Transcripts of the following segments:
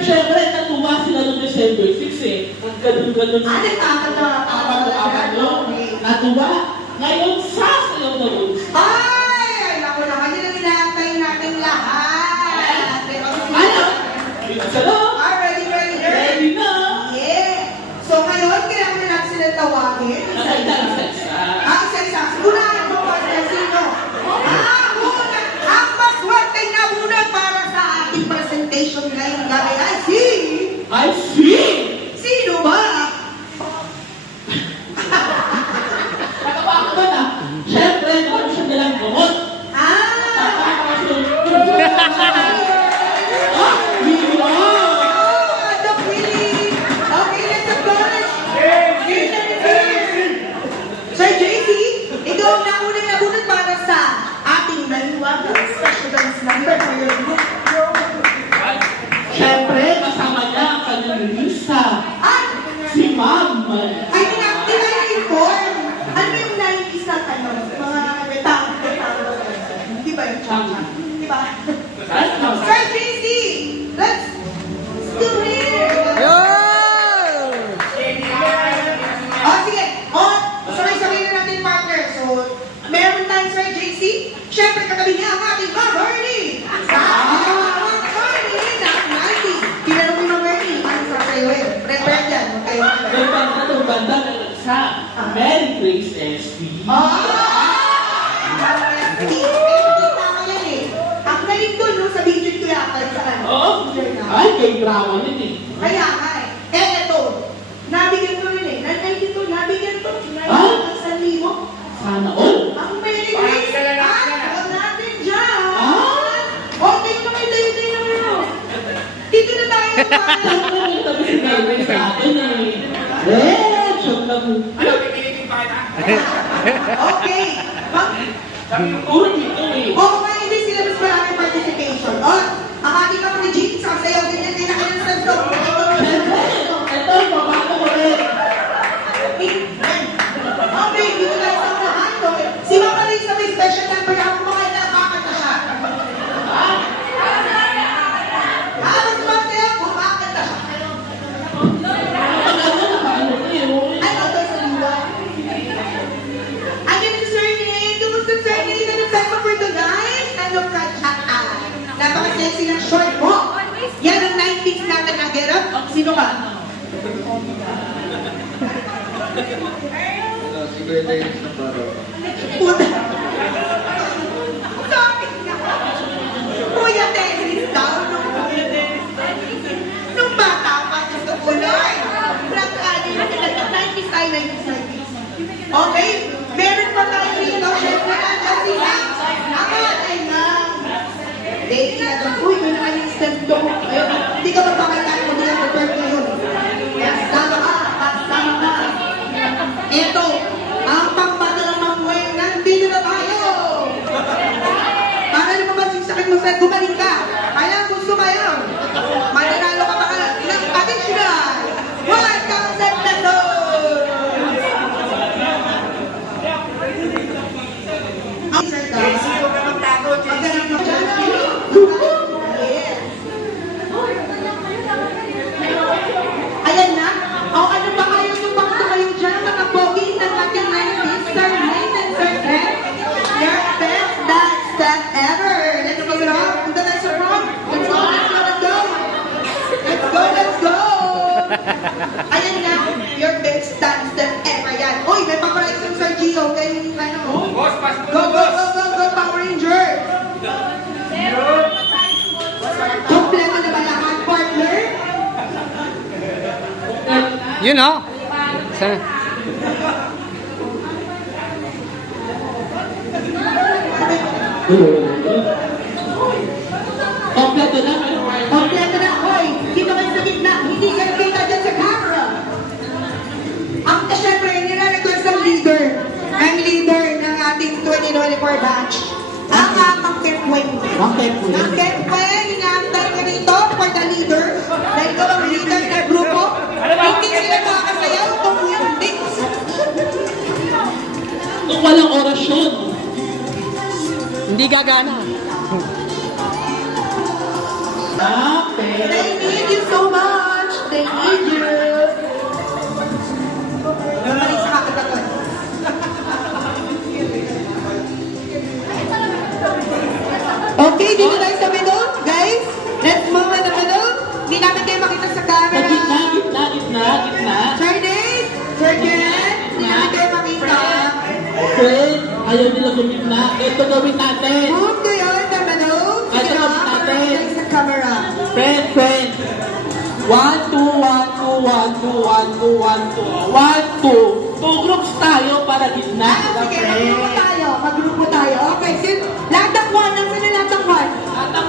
syempre, natuwa sila noong December 6 eh. Ang ganun-ganun Ah, nagkakatawa. Kapag-apat nyo, natuwa. Ngayon, sasayaw na rin. JC. Siyempre, katabi niya ang ating Ma'am Bernie. Ah, Ma'am Bernie na 90. Kilala mo yung Ma'am Bernie. Ano sa sa'yo eh? Prepare yan. Okay. May banda itong banda sa Grace ko no, sa ko yata sa ano. Oo. Ay, kay drama yun eh. Kaya nga eh. Eh, eto. Nabigyan ko rin eh. Nanay dito, nabigyan to. Ah? ng sanlibo. Sana all. Ang Mary Grace. Ah, huwag natin dyan. Ah? Okay, kami tayo-tayo naman ano. Dito na tayo. Ano yung tabi si Mary sa atin eh. Eh, siyok na po. Ano, pipilitin pa kita? Okay. Mag- Puro dito eh. Oo nga, hindi sila Sino ka? Puta. Sabi niya. Kuya Dennis daw. Nung Kuya Dennis. Nung bata pa gusto ko lang. Black Annie. 90s tayo, 90s, 90s. Okay? Meron pa tayo nandiyan si Max. Amat ay Max. Baby na doon. Uy, may naman yung step to. Ayun, Ayan na. Your best dance step ever yan. Uy, may papalit yung Sir Gio. Kay, ano? Boss, pas mo Go, go, go, go, go, Power Ranger! Kompleto na ba lahat, partner? Yun oh. Sa Kompleto na. meron tayo. Kompleto na, hoy! Dito kayo sa gitna, hindi kayo kita dyan sa camera! Ang eh, syempre, nire-request ng leader, ang leader ng ating 2024 batch, ang amang Kepweng. Ang Kepweng. Ang Kepweng, inaantay ka rito for the leader, dahil ikaw ang leader ng grupo. Hindi sila makakasayaw kung hindi. Kung walang orasyon. hindi gagana. Ah, pero... They need you so Okay, dito tayo sa menu. Guys, let's move on the menu. Hindi namin kayo makita sa camera. Gitna, gitna, gitna, gitna. Chinese, chicken. Hindi namin kayo makita. Fred, ayaw nila gumitna. Ito gawin natin. Move kayo sa menu. Ito gawin natin. Sa camera. Fred, Fred. One, two, one, two, one, two, one, two, one, two, one, two. Two groups tayo para gitna. Ah, sige, mag-group tayo. Mag-group tayo. Okay, sit. Lahat ng one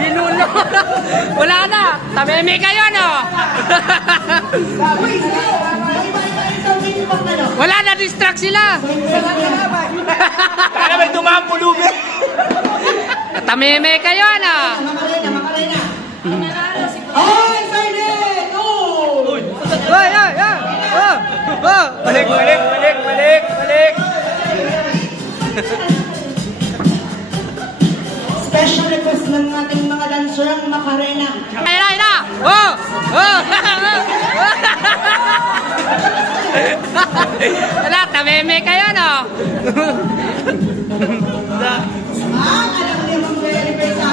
Ginulo. Wala na. Tameme kayo, no? Mga ano. Wala na, distract sila. Sana may dumaan pulubi! Tameme kayo, no? Makarena, Makarena. Ay, Sir Nate! Oh! Oy, oy, oy. Oh, oh. Balik, balik, balik, balik, balik! Special request ng ating mga dancer ang Macarena. Ay, ay, na. Oh, oh. Wala, tameme kayo, no? Ah, não ver ele pensar.